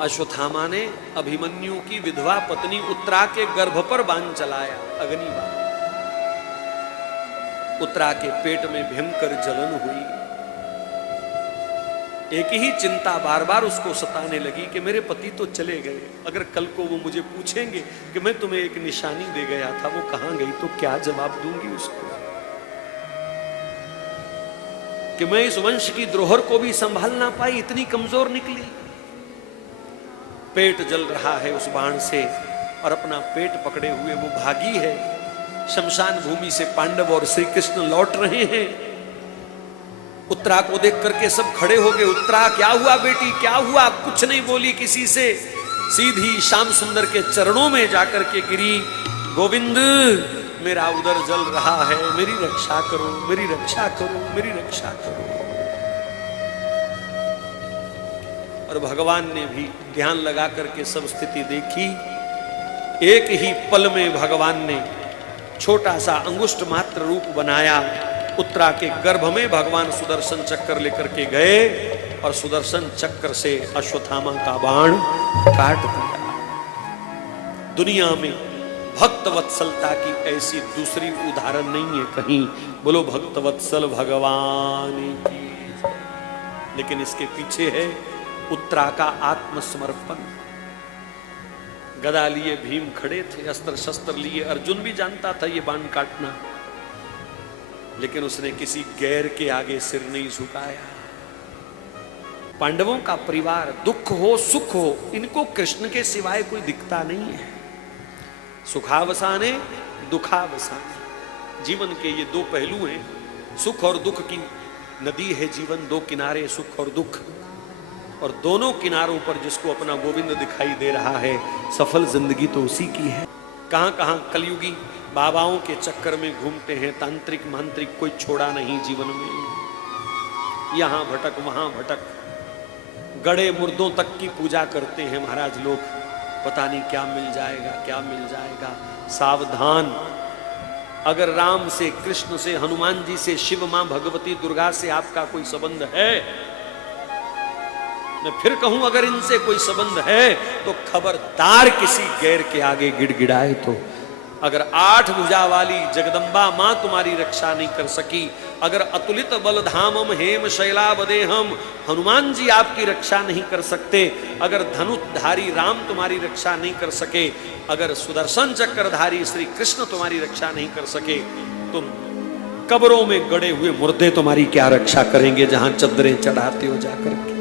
अश्वत्थामा ने अभिमन्यु की विधवा पत्नी उत्तरा के गर्भ पर बाण चलाया, अग्नि बाण। उत्तरा के पेट में भयंकर जलन हुई। एक ही चिंता बार बार उसको सताने लगी कि मेरे पति तो चले गए, अगर कल को वो मुझे पूछेंगे कि मैं तुम्हें एक निशानी दे गया था, वो कहां गई, तो क्या जवाब दूंगी उसको? कि मैं इस वंश की द्रोहर को भी संभाल ना पाई, इतनी कमजोर निकली। पेट जल रहा है उस बाण से और अपना पेट पकड़े हुए वो भागी है। शमशान भूमि से पांडव और श्री कृष्ण लौट रहे हैं। उत्तरा को देख करके सब खड़े हो गए। उत्तरा, क्या हुआ बेटी, क्या हुआ? कुछ नहीं बोली किसी से, सीधी श्याम सुंदर के चरणों में जाकर के गिरी। गोविंद, मेरा उदर जल रहा है, मेरी रक्षा करो, मेरी रक्षा करो, मेरी रक्षा करो। और भगवान ने भी ध्यान लगा करके सब स्थिति देखी। एक ही पल में भगवान ने छोटा सा अंगुष्ठ मात्र रूप बनाया। उत्तरा के गर्भ में भगवान सुदर्शन चक्र लेकर के गए और सुदर्शन चक्र से अश्वत्थामा का बाण काट दिया। दुनिया में भक्त वत्सलता की ऐसी दूसरी उदाहरण नहीं है कहीं। बोलो भक्त वत्सल भगवान की। लेकिन इसके पीछे है उत्तरा का आत्मसमर्पण। गदा लिए भीम खड़े थे, अस्त्र शस्त्र लिए अर्जुन भी जानता था ये बाण काटना, लेकिन उसने किसी गैर के आगे सिर नहीं झुकाया। पांडवों का परिवार, दुख हो सुख हो, इनको कृष्ण के सिवाय कोई दिखता नहीं है। सुखावसाने दुखावसाने, जीवन के ये दो पहलू हैं। सुख और दुख की नदी है जीवन, दो किनारे सुख और दुख, और दोनों किनारों पर जिसको अपना गोविंद दिखाई दे रहा है, सफल जिंदगी तो उसी की है। कहां कहां कलयुगी बाबाओं के चक्कर में घूमते हैं, तांत्रिक मांत्रिक कोई छोड़ा नहीं जीवन में। यहां भटक वहां भटक, गड़े मुर्दों तक की पूजा करते हैं महाराज लोग। पता नहीं क्या मिल जाएगा, क्या मिल जाएगा। सावधान, अगर राम से, कृष्ण से, हनुमान जी से, शिव मां भगवती दुर्गा से आपका कोई संबंध है, मैं फिर कहूं अगर इनसे कोई संबंध है तो खबरदार किसी गैर के आगे गिड़गिड़ाए तो। अगर 8 भुजा वाली जगदम्बा मां तुम्हारी रक्षा नहीं कर सकी, अगर अतुलित बलधामम हेम शैलावदेहम हनुमान जी आपकी रक्षा नहीं कर सकते, अगर धनुषधारी राम तुम्हारी रक्षा नहीं कर सके, अगर सुदर्शन चक्रधारी श्री कृष्ण तुम्हारी रक्षा नहीं कर सके, तुम कब्रों में गड़े हुए मुर्दे तुम्हारी क्या रक्षा करेंगे जहां चद्दरें चढ़ाते हो जाकर के।